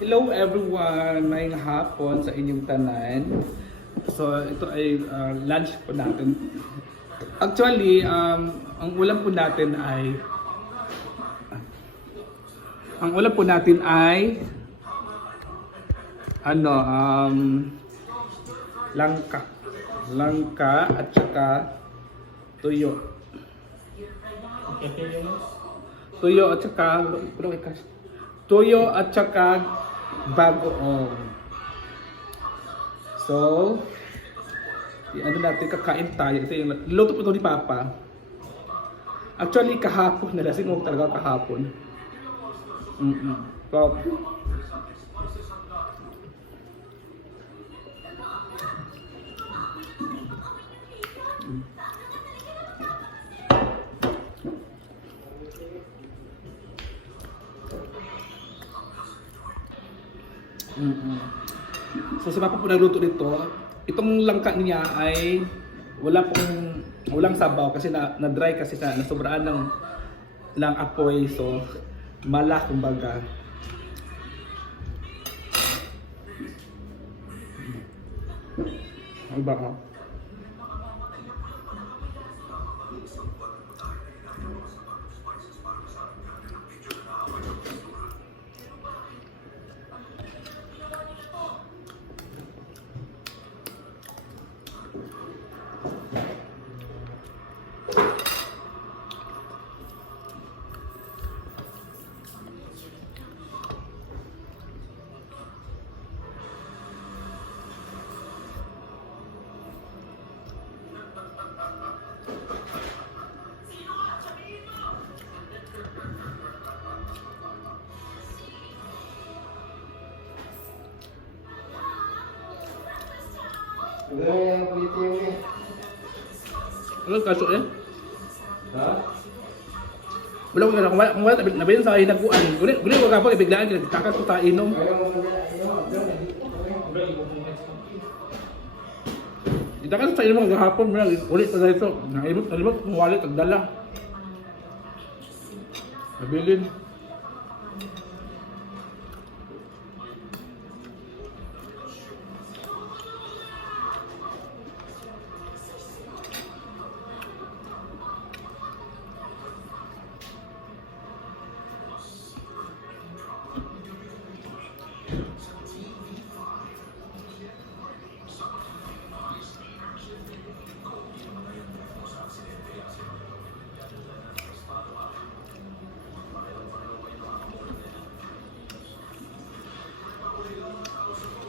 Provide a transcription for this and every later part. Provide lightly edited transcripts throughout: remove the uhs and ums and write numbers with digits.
Hello everyone! Mayong hapon sa inyong tanan. So ito ay lunch po natin. Actually, ang ulam po natin ay ano, langka. Langka at saka tuyo. Tuyo at saka bagoong. So, ano natin, kakain tayo. Ito yung luto po ito ni Papa. Actually, kahapon, nalasing ako talaga kahapon. So, So sa Papa po nagluto nito, itong langka niya ay walang sabaw kasi na-dry kasi na sobraan ng apoy, so mala kumbaga. Ano ba? Ano kaso eh? Ha? Wala kung wala nabilin sa hinaguan. Guli wag kapag ibiglaan kinagtakas ko ta inom. Itakas sa inom gahapon mo ulit pa dito. Naimot kung wallet agdala. Nabilin.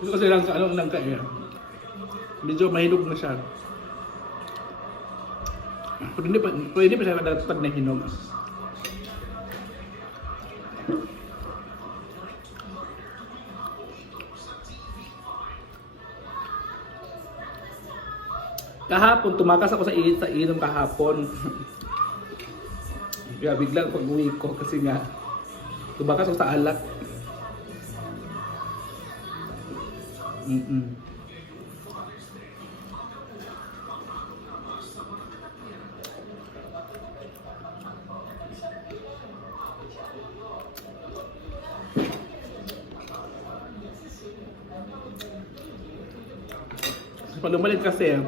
Ito kasi lang sa anong langka eh. Medyo mahinog na siya. Pwede pa siya pag nahinog. Kahapon, tumakas ako sa inom kahapon. Kaya biglang pag-uwi ko kasi nga tumakas ako sa alak. Pag lumalit kasi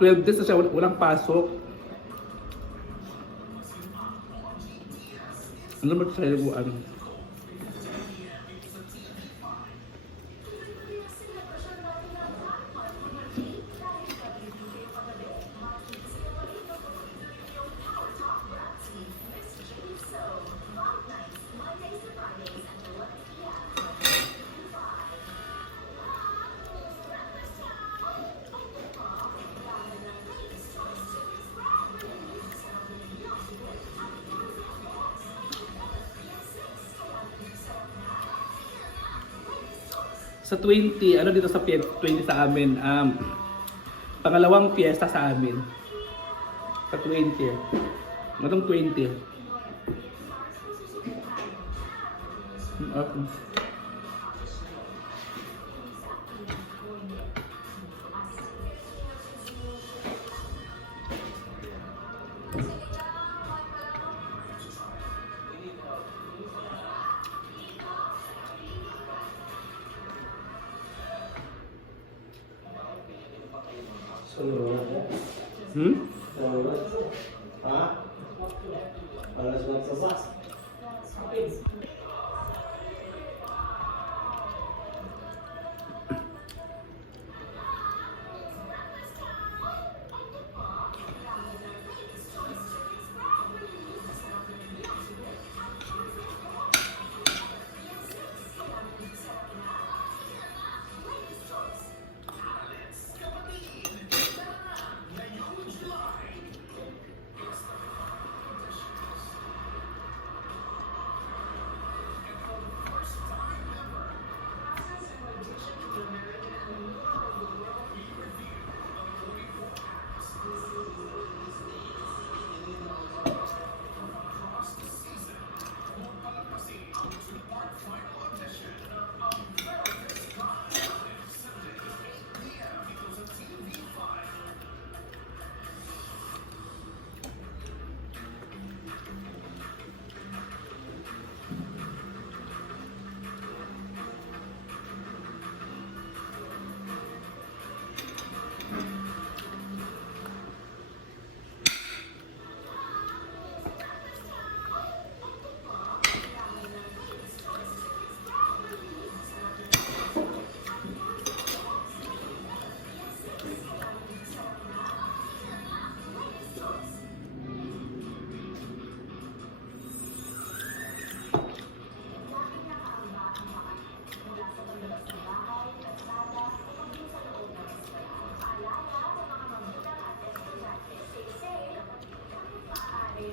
12 days na siya, walang pasok. Ano ba sa hinaguan? Sa 20, ano dito sa 20 sa amin, pangalawang piyesta sa amin. Sa 20. Matong 20. Okay. Hmm?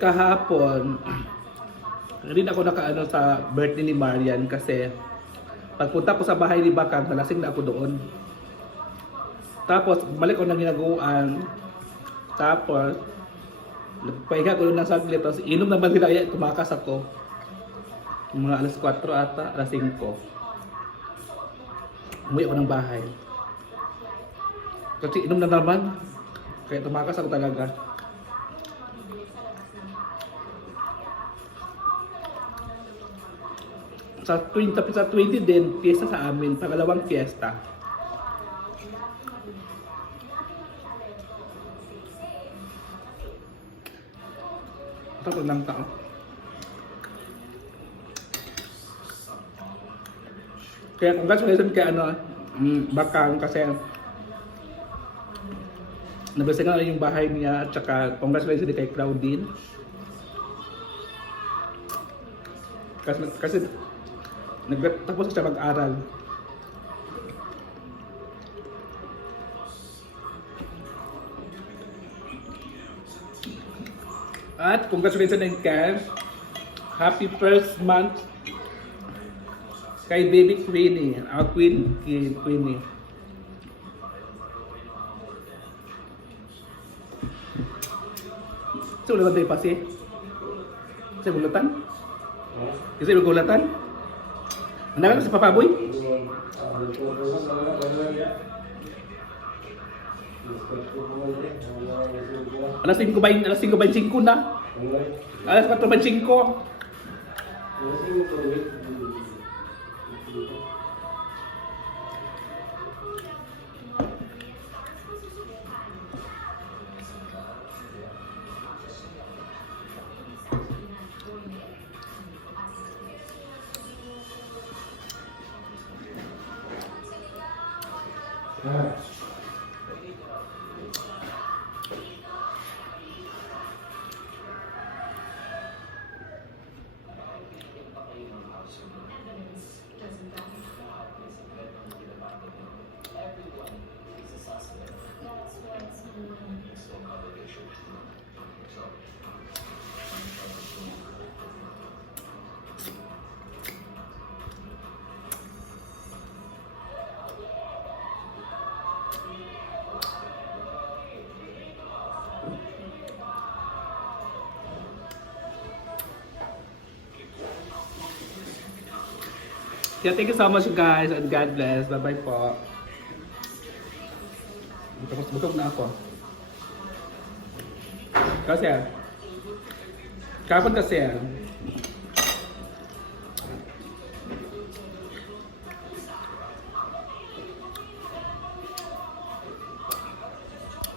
Kahapon, rin ako nakaano sa birthday ni Marian kasi pagpunta ko sa bahay ni Bakang, nalasing na ako doon. Tapos, balik ko ng ginaguan. Tapos, nagpahinga ko ng saglit. Tapos, inom naman sila. Kaya tumakas ako. Mga alas 4 ata, alas 5. Umuwi ako ng bahay. Kasi inom na naman. Kaya tumakas ako talaga. Sa 20 din, piyesta sa amin, pangalawang piyesta. Tapos ng tao. Kaya congratulations kay Bakang kasi nabasa nga yung bahay niya at saka congratulations din kay Claudine. Kasi tapos siya mag-aral. At congratulations din kay happy first month kay baby Queenie, our Queenie. So, ulit tayo pasi. Kasi gulatan? Kasi gulatan? Andakan sa Papa Boy? Alas 5:25 na. Alas 4:25. Yeah, thank you so much guys and God bless. Bye-bye po. Bukog na ako. Kasi, kapon kasi